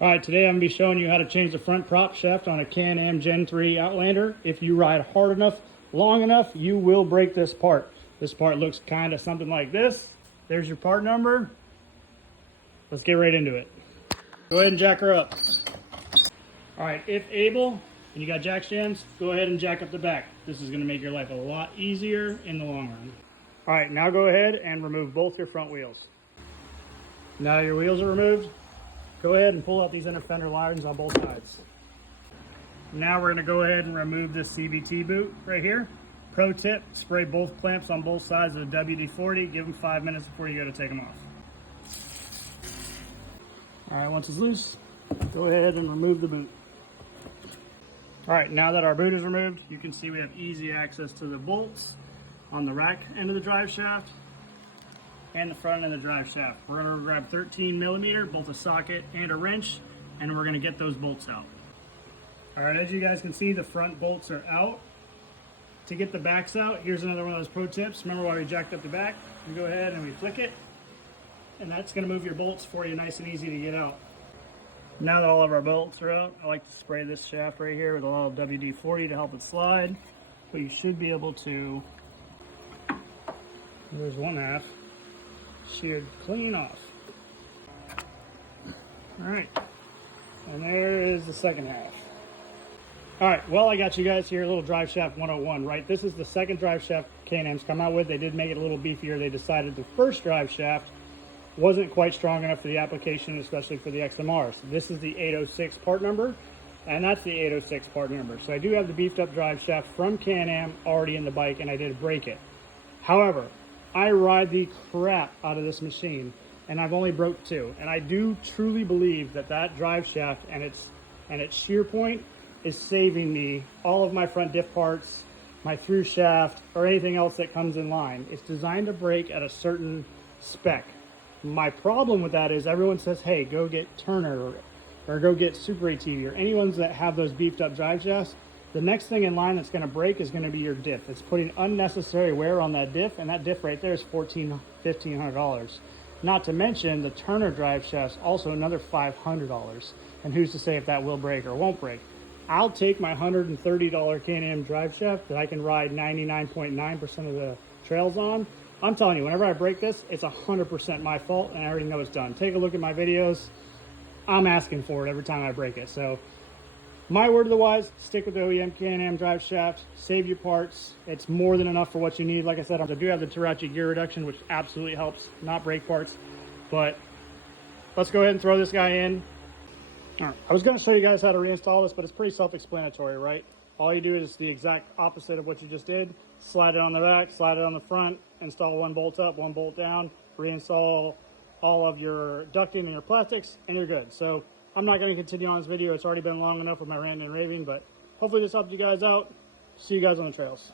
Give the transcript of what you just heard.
All right, today I'm going to be showing you how to change the front prop shaft on a Can-Am Gen 3 Outlander. If you ride hard enough, long enough, you will break this part. This part looks kind of something like this. There's your part number. Let's get right into it. Go ahead and jack her up. All right, if able, and you got jack stands, go ahead and jack up the back. This is going to make your life a lot easier in the long run. All right, now go ahead and remove both your front wheels. Now your wheels are removed, go ahead and pull out these inner fender lines on both sides. Now we're going to go ahead and remove this CVT boot right here. Pro tip, spray both clamps on both sides of the WD-40. Give them 5 minutes before you go to take them off. All right, once it's loose, go ahead and remove the boot. All right, now that our boot is removed, you can see we have easy access to the bolts on the rack end of the drive shaft and the front end of the drive shaft. We're going to grab 13 millimeter, both a socket and a wrench, and we're going to get those bolts out. All right, as you guys can see, the front bolts are out. To get the backs out, here's another one of those pro tips. Remember why we jacked up the back? We go ahead and we flick it, and that's going to move your bolts for you nice and easy to get out. Now that all of our bolts are out, I like to spray this shaft right here with a lot of WD-40 to help it slide. But you should be able to, there's one half, sheared clean off. All right, and there is the second half. All right, well, I got you guys here, a little drive shaft 101, right? This is the second drive shaft Can-Am's come out with. They did make it a little beefier. They decided the first drive shaft wasn't quite strong enough for the application, especially for the XMR. So this is the 806 part number, and that's the 806 part number. So I do have the beefed up drive shaft from Can-Am already in the bike, and I did break it. However, I ride the crap out of this machine, and I've only broke two. And I do truly believe that that drive shaft and its shear point is saving me all of my front diff parts, my through shaft, or anything else that comes in line. It's designed to break at a certain spec. My problem with that is everyone says, hey, go get Turner or go get Super ATV or any ones that have those beefed up drive shafts. The next thing in line that's going to break is going to be your diff. It's putting unnecessary wear on that diff, and that diff right there is $1,500. Not to mention the Turner drive shafts, also another $500. And who's to say if that will break or won't break? I'll take my $130 Can-Am drive shaft that I can ride 99.9% of the trails on. I'm telling you, whenever I break this, it's 100% my fault, and I already know it's done. Take a look at my videos. I'm asking for it every time I break it. So my word of the wise, stick with the OEM Can-Am drive shaft, save your parts. It's more than enough for what you need. Like I said, I do have the Tarachi gear reduction, which absolutely helps not break parts. But let's go ahead and throw this guy in. All right, I was going to show you guys how to reinstall this, but it's pretty self-explanatory, right? All you do is the exact opposite of what you just did. Slide it on the back, slide it on the front, install one bolt up, one bolt down, reinstall all of your ducting and your plastics, and you're good. So I'm not going to continue on this video. It's already been long enough with my ranting and raving, but hopefully this helped you guys out. See you guys on the trails.